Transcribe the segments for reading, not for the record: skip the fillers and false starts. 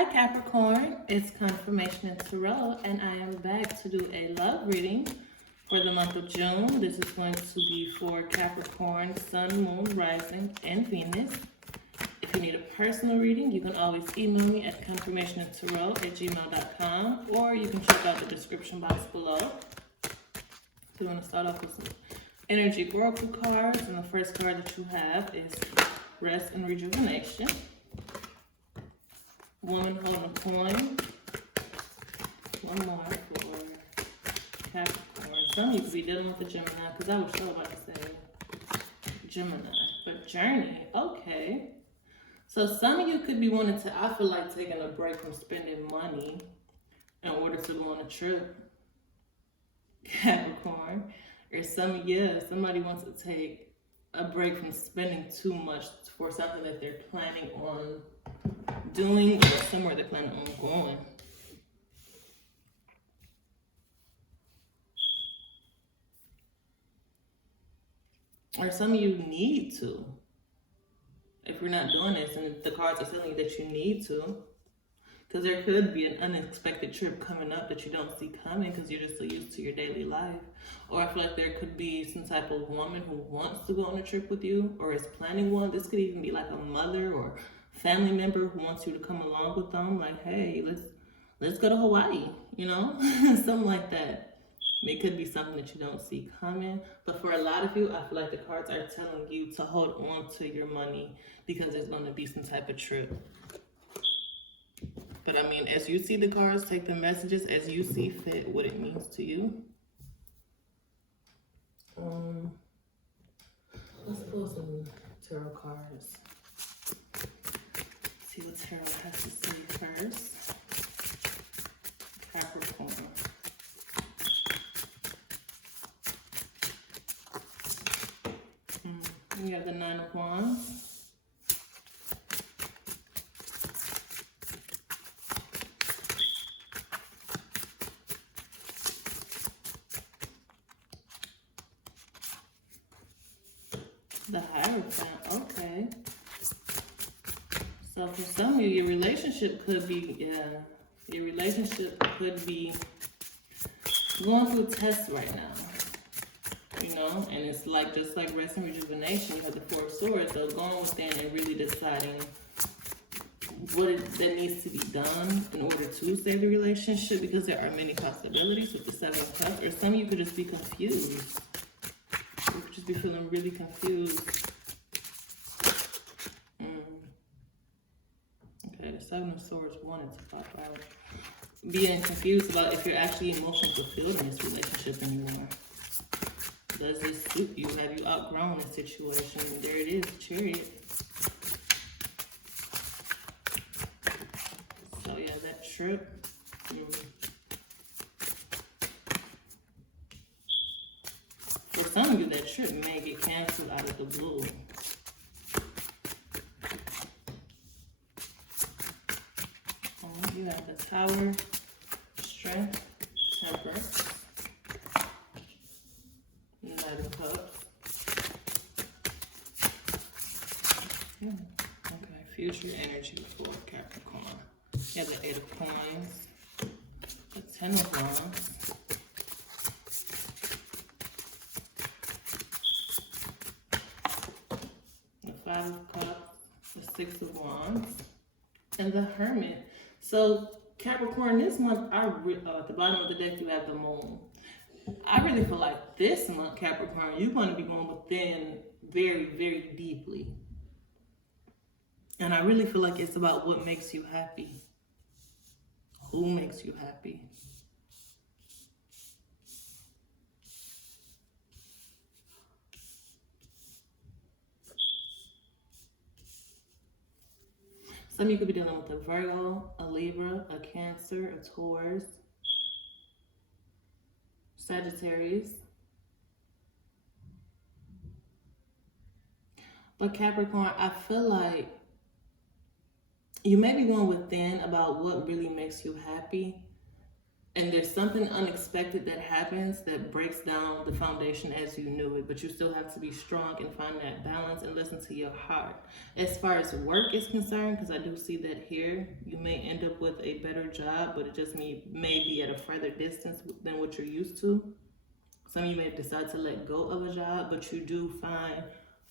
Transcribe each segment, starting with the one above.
Hi Capricorn, it's Confirmationintarot, and I am back to do a love reading for the month of June. This is going to be for Capricorn, Sun, Moon, Rising, and Venus. If you need a personal reading, you can always email me at confirmationintarot@gmail.com, or you can check out the description box below. If you want to start off with some energy oracle cards, and the first card that you have is Rest and Rejuvenation. Woman holding a coin. One more for Capricorn. Some of you could be dealing with the Gemini, because I was so about to say Gemini. But Journey, okay. So some of you could be wanting to, I feel like taking a break from spending money in order to go on a trip. Capricorn. Or somebody wants to take a break from spending too much for something that they're planning on doing or somewhere they're planning on going. Or some of you need to. If you're not doing this, and the cards are telling you that you need to, because there could be an unexpected trip coming up that you don't see coming because you're just so used to your daily life. Or I feel like there could be some type of woman who wants to go on a trip with you or is planning one. This could even be like a mother or family member who wants you to come along with them. Like, hey, let's go to Hawaii, you know, something like that. It could be something that you don't see coming. But for a lot of you, I feel like the cards are telling you to hold on to your money because there's going to be some type of trip. But I mean, as you see the cards, take the messages as you see fit, what it means to you. Let's pull some tarot cards. See what tarot has to say first. Capricorn. We have the Nine of Wands. The Hierophant, okay. So for some of you, your relationship could be going through tests right now. You know, and it's like, just like Rest and Rejuvenation, you have the Four of Swords, so going within and really deciding that needs to be done in order to save the relationship, because there are many possibilities with the Seven of Cups. Or some of you could just be confused. You could just be feeling really confused. Okay, the Seven of Swords wanted to pop out. Being confused about if you're actually emotionally fulfilled in this relationship anymore. Does this suit you? Have you outgrown the situation? And there it is, Chariot. So yeah, that trip. For some of you, that trip may get canceled out of the blue. You have the Tower, Strength, Temperance, Knight of Cups. Okay, future energy for Capricorn. You have the Eight of Coins, the Ten of Wands, the Five of Cups, the Six of Wands, and the Hermit. So Capricorn, this month, at the bottom of the deck, you have the Moon. I really feel like this month, Capricorn, you're going to be going within very, very deeply. And I really feel like it's about what makes you happy. Who makes you happy? Some of you could be dealing with a Virgo, a Libra, a Cancer, a Taurus, Sagittarius. But Capricorn, I feel like you may be going within about what really makes you happy. And there's something unexpected that happens that breaks down the foundation as you knew it, but you still have to be strong and find that balance and listen to your heart. As far as work is concerned, because I do see that here, you may end up with a better job, but it just may be at a further distance than what you're used to. Some of you may decide to let go of a job, but you do find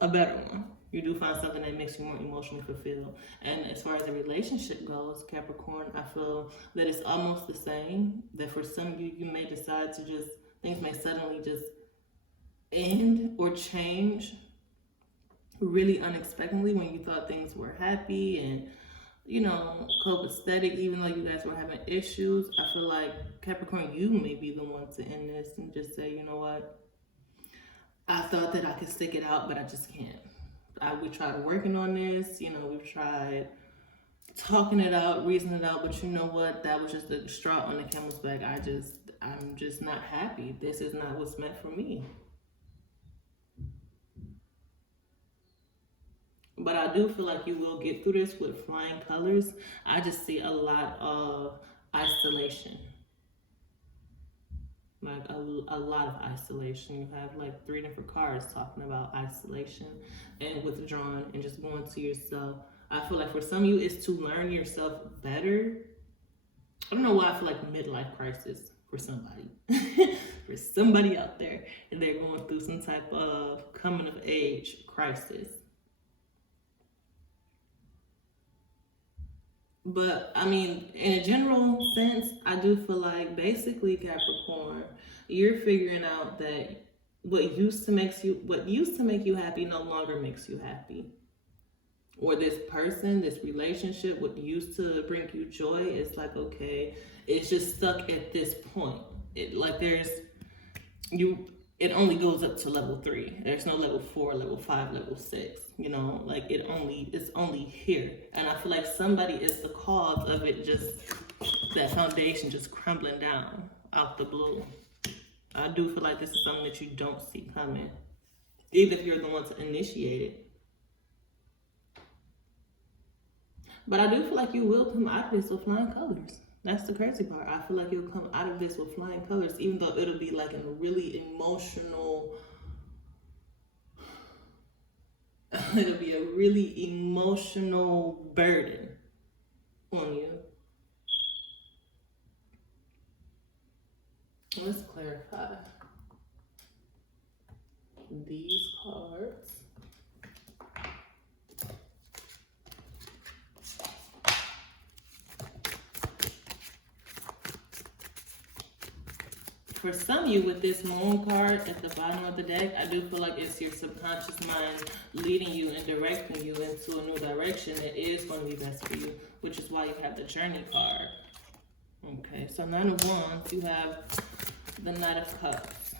a better one. You do find something that makes you more emotionally fulfilled. And as far as a relationship goes, Capricorn, I feel that it's almost the same. That for some of you, you may decide to just, things may suddenly just end or change really unexpectedly when you thought things were happy and, you know, copacetic, even though you guys were having issues. I feel like Capricorn, you may be the one to end this and just say, you know what, I thought that I could stick it out, but I just can't. We tried working on this, you know, we've tried talking it out, reasoning it out, but you know what, that was just the straw on the camel's back. I'm just not happy. This is not what's meant for me. But I do feel like you will get through this with flying colors. I just see a lot of isolation. Like a lot of isolation. You have like 3 different cards talking about isolation and withdrawing and just going to yourself. I feel like for some of you, it's to learn yourself better. I don't know why I feel like midlife crisis for somebody. For somebody out there, and they're going through some type of coming of age crisis. But I mean, in a general sense, I do feel like basically Capricorn, you're figuring out that what used to make you happy no longer makes you happy. Or this person, this relationship, what used to bring you joy, is like, okay, it's just stuck at this point. It only goes up to level 3. There's no level 4, level 5, level 6. You know, like it's only here. And I feel like somebody is the cause of it, just that foundation just crumbling down out the blue. I do feel like this is something that you don't see coming, even if you're the one to initiate it. But I do feel like you will come out of this with flying colors. That's the crazy part. I feel like you'll come out of this with flying colors, even though it'll be like in a really emotional, it'll be a really emotional burden on you. Let's clarify these cards. For some of you, with this moon card at the bottom of the deck, I do feel like it's your subconscious mind leading you and directing you into a new direction that is going to be best for you, which is why you have the Journey card. Okay, so 9 of Wands, you have the Knight of Cups.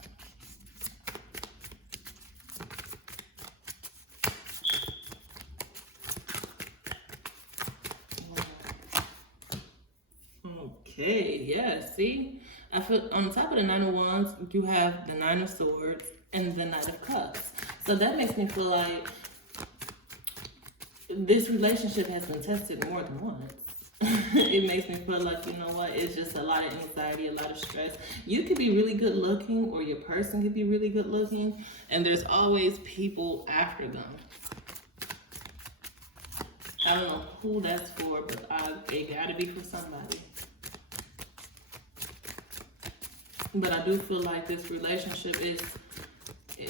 Okay, yeah, see? I feel on top of the 9 of Wands, you have the 9 of Swords and the Knight of Cups. So that makes me feel like this relationship has been tested more than once. It makes me feel like, you know what, it's just a lot of anxiety, a lot of stress. You could be really good looking, or your person could be really good looking, and there's always people after them. I don't know who that's for, but it gotta be for somebody. But I do feel like this relationship is,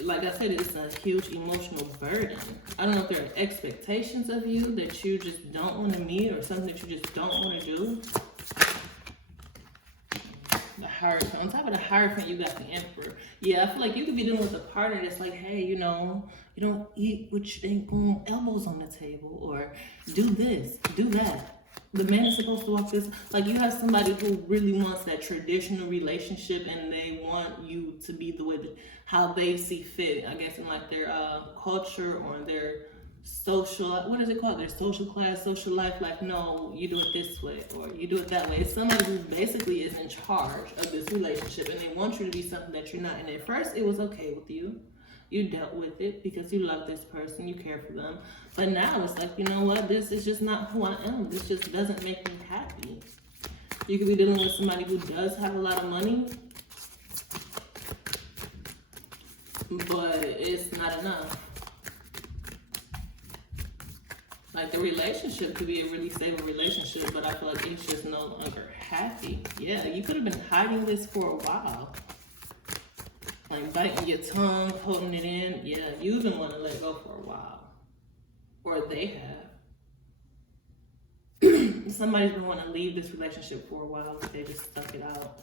like I said, it's a huge emotional burden. I don't know if there are expectations of you that you just don't want to meet, or something that you just don't want to do. The Hierophant. On top of the Hierophant, you got the Emperor. Yeah, I feel like you could be dealing with a partner that's like, hey, you know, you don't eat with your elbows on the table, or do this, do that. The man is supposed to walk this, like you have somebody who really wants that traditional relationship, and they want you to be the way that, how they see fit, I guess in like their culture or their social, what is it called? Their social class, social life. Like, no, you do it this way, or you do it that way. It's somebody who basically is in charge of this relationship, and they want you to be something that you're not. And at first it was okay with you. You dealt with it because you love this person, you care for them. But now it's like, you know what, this is just not who I am. This just doesn't make me happy. You could be dealing with somebody who does have a lot of money, but it's not enough. Like, the relationship could be a really stable relationship, but I feel like it's just no longer happy. Yeah, you could have been hiding this for a while. Like, biting your tongue, holding it in. Yeah, you've been wanting to let go for a while. Or they have. Somebody's been wanting to leave this relationship for a while, but they just stuck it out.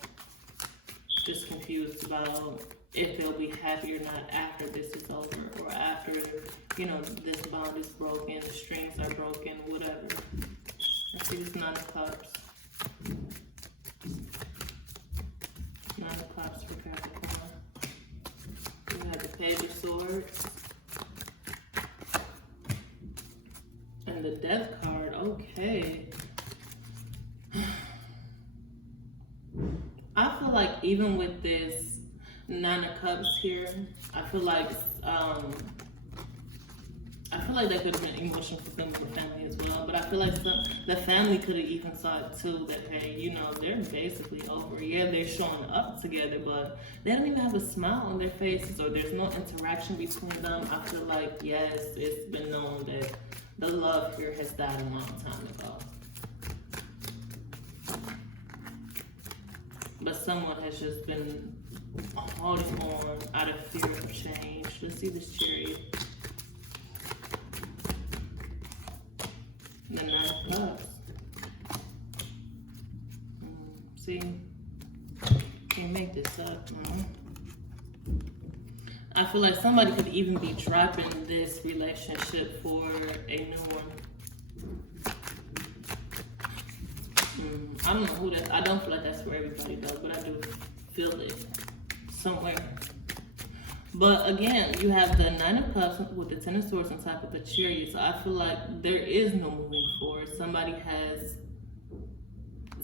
Just confused about if they'll be happy or not after this is over, or after, you know, this bond is broken, the strings are broken, whatever. I see this 9 of Cups. 9 of Cups for Capricorn. We have the Page of Swords. And the Death card, okay. I feel like even with this 9 of Cups here, I feel like that could have been emotional fulfillment for family as well. But I feel like the family could have even thought too that, hey, you know, they're basically over. Yeah, they're showing up together, but they don't even have a smile on their faces, or there's no interaction between them. I feel like, yes, it's been known that the love here has died a long time ago. But someone has just been holding on out of fear of change. Let's see this Chariot. The 9 of Cups. See? Can't make this up. I feel like somebody could even be dropping this relationship for a new one. I don't know who that. I don't feel like that's for everybody though, but I do feel it somewhere. But again, you have the 9 of Cups with the 10 of Swords on top of the Chariot. So I feel like there is no moving forward. Somebody has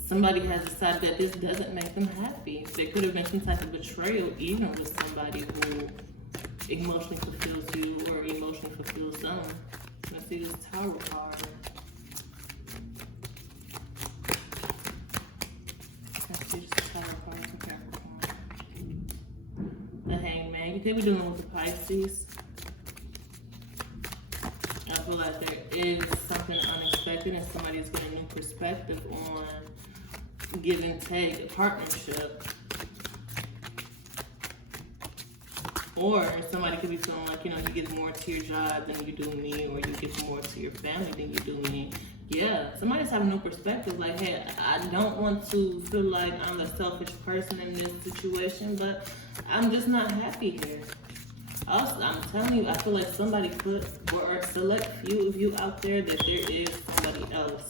decided that this doesn't make them happy. There could have been some type of betrayal, even with somebody who emotionally fulfills you or emotionally fulfills them. Let's see this Tower card. Let's see this Tower card for Capricorn. The Hangman. You could be dealing with the Pisces. I feel like there is something unexpected and somebody is getting a new perspective on give and take, a partnership. Or somebody could be feeling like, you know, you give more to your job than you do me, or you give more to your family than you do me. Yeah, somebody's having no perspective. Like, hey, I don't want to feel like I'm a selfish person in this situation, but I'm just not happy here. Also, I'm telling you, I feel like somebody put, or a select few of you out there, that there is somebody else.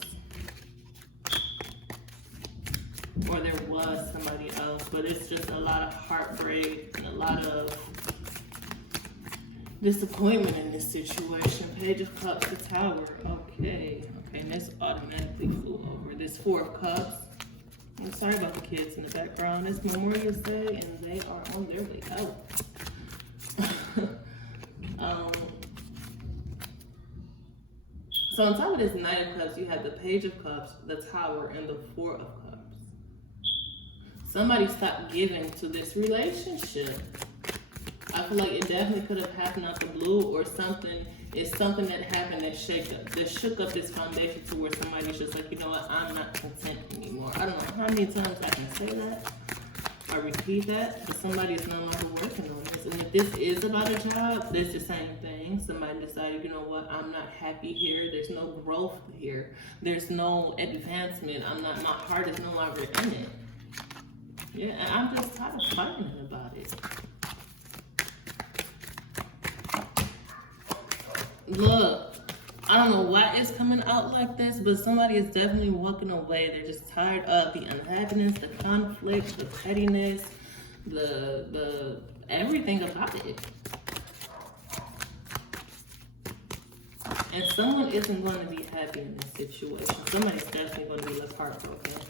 Or there was somebody else, but it's just a lot of heartbreak and a lot of disappointment in this situation. Page of Cups, the Tower. Okay, and this automatically flew over. This 4 of Cups. I'm sorry about the kids in the background. It's Memorial Day and they are on their way out. So on top of this 9 of Cups, you have the Page of Cups, the Tower, and the 4 of Cups. Somebody stopped giving to this relationship. I feel like it definitely could have happened out the blue, or something. It's something that happened that shook up this foundation to where somebody's just like, you know what, I'm not content anymore. I don't know how many times I can say that. I repeat that, but somebody is no longer working on this. And if this is about a job, it's the same thing. Somebody decided, you know what, I'm not happy here. There's no growth here. There's no advancement. My heart is no longer in it. Yeah, and I'm just tired of fighting about it. Look, I don't know why it's coming out like this, but somebody is definitely walking away. They're just tired of the unhappiness, the conflict, the pettiness, the everything about it. And someone isn't going to be happy in this situation. Somebody's definitely going to be left heartbroken.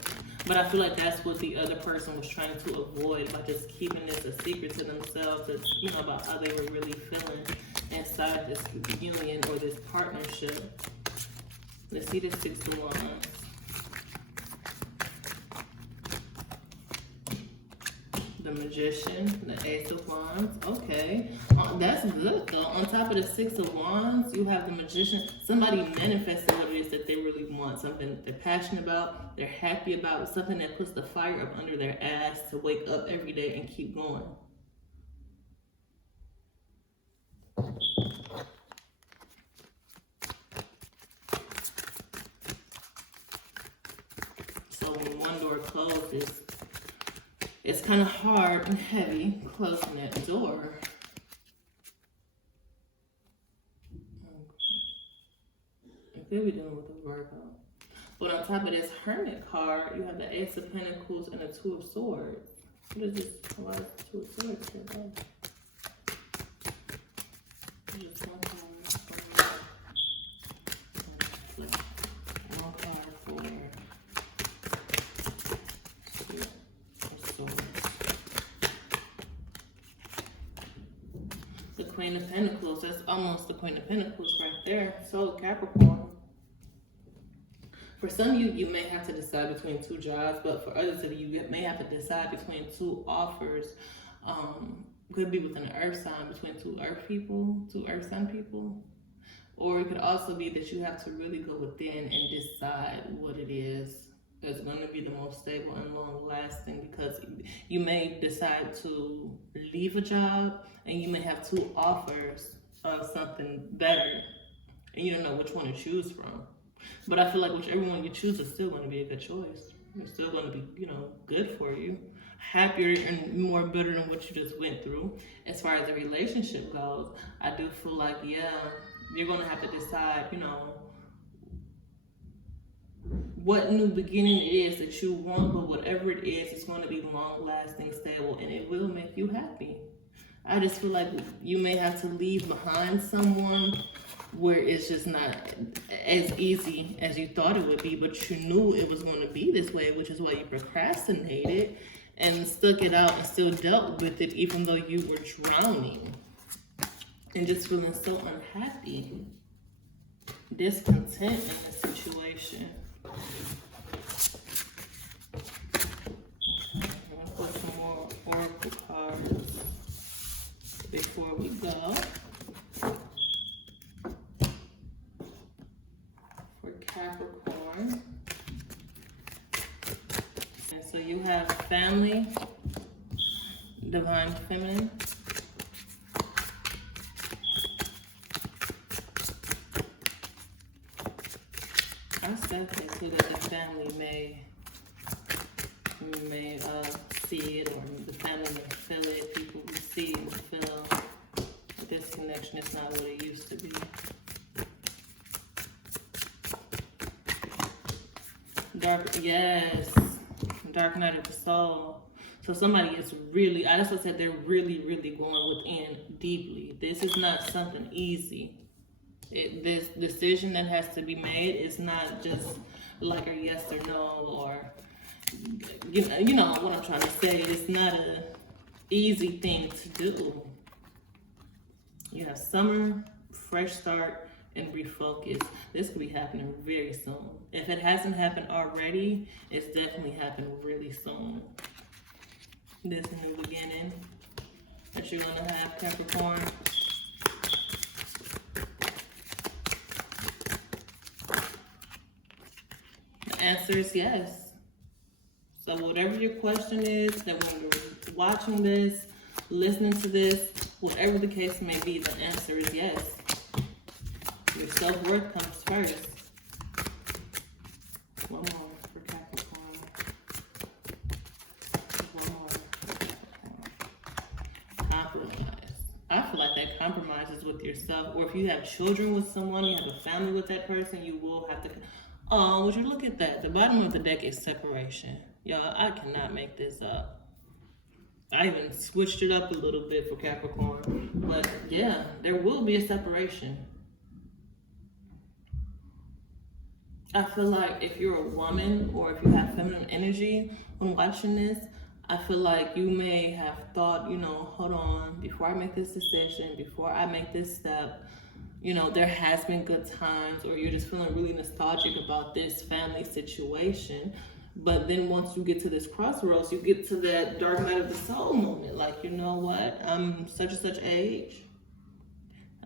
But I feel like that's what the other person was trying to avoid by just keeping this a secret to themselves, you know, about how they were really feeling inside this union or this partnership. Let's see the 6 of Wands. Magician, the Ace of Wands. Okay, that's good though. On top of the Six of Wands, you have the Magician. Somebody manifesting what it is that they really want, something that they're passionate about, they're happy about, something that puts the fire up under their ass to wake up every day and keep going. So when one door closes, it's kind of hard and heavy closing that door. It could be dealing with a Virgo. But on top of this Hermit card, you have the Ace of Pentacles and the Two of Swords. What is this? Why is the Two of Swords here, though? Just one card. One card for Two of Swords. The Queen of Pentacles. That's almost the Queen of Pentacles right there. So Capricorn. For some of you, you may have to decide between two jobs, but for others of you, you may have to decide between two offers. Could be within an earth sign, between two earth people, two earth sign people. Or it could also be that you have to really go within and decide what it is that's going to be the most stable and long lasting, because you may decide to leave a job and you may have two offers of something better and you don't know which one to choose from. But I feel like whichever one you choose is still going to be a good choice. It's still going to be, you know, good for you. Happier and more better than what you just went through. As far as the relationship goes, I do feel like, yeah, you're going to have to decide, you know, what new beginning it is that you want, but whatever it is, it's going to be long lasting, stable, and it will make you happy. I just feel like you may have to leave behind someone where it's just not as easy as you thought it would be, but you knew it was going to be this way, which is why you procrastinated and stuck it out and still dealt with it, even though you were drowning and just feeling so unhappy, discontent in the situation. Okay, I'm going to put some more oracle cards before we go. Capricorn. And so you have family, divine feminine. I said too that the family may see it, or the family may feel it. People who see and feel that this connection is not what it used to be. Yes, dark night of the soul. So somebody is really, I just said they're really, really going within deeply. This is not something easy. This decision that has to be made is not just like a yes or no, or you know what I'm trying to say. It's not a easy thing to do. You have summer, fresh start, and refocus. This could be happening very soon. If it hasn't happened already, it's definitely happening really soon. This new beginning that you're gonna have, Capricorn. The answer is yes. So whatever your question is, that when you're watching this, listening to this, whatever the case may be, the answer is yes. Your self-worth comes first. One more for Capricorn. One more for Capricorn. Compromise. I feel like that compromise is with yourself, or if you have children with someone, you have a family with that person, you will have to. Oh, would you look at that? The bottom of the deck is separation. Y'all, I cannot make this up. I even switched it up a little bit for Capricorn. But yeah, there will be a separation. I feel like if you're a woman or if you have feminine energy when watching this, I feel like you may have thought, you know, hold on, before I make this decision, before I make this step, you know, there has been good times, or you're just feeling really nostalgic about this family situation. But then once you get to this crossroads, you get to that dark night of the soul moment. Like, you know what? I'm such and such age.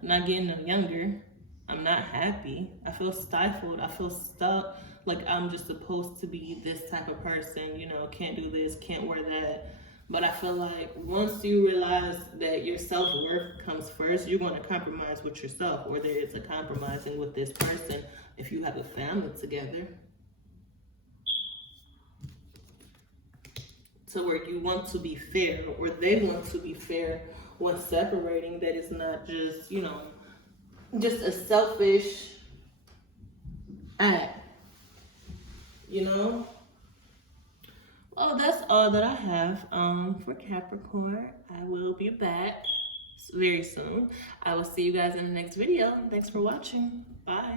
I'm not getting no younger. I'm not happy. I feel stifled. I feel stuck. Like I'm just supposed to be this type of person, you know, can't do this, can't wear that. But I feel like once you realize that your self-worth comes first, you're going to compromise with yourself, or there is a compromising with this person if you have a family together. So where you want to be fair, or they want to be fair when separating, that is not just, you know, just a selfish act, you know? Well, that's all that I have for Capricorn. I will be back very soon. I will see you guys in the next video. Thanks for watching. Bye.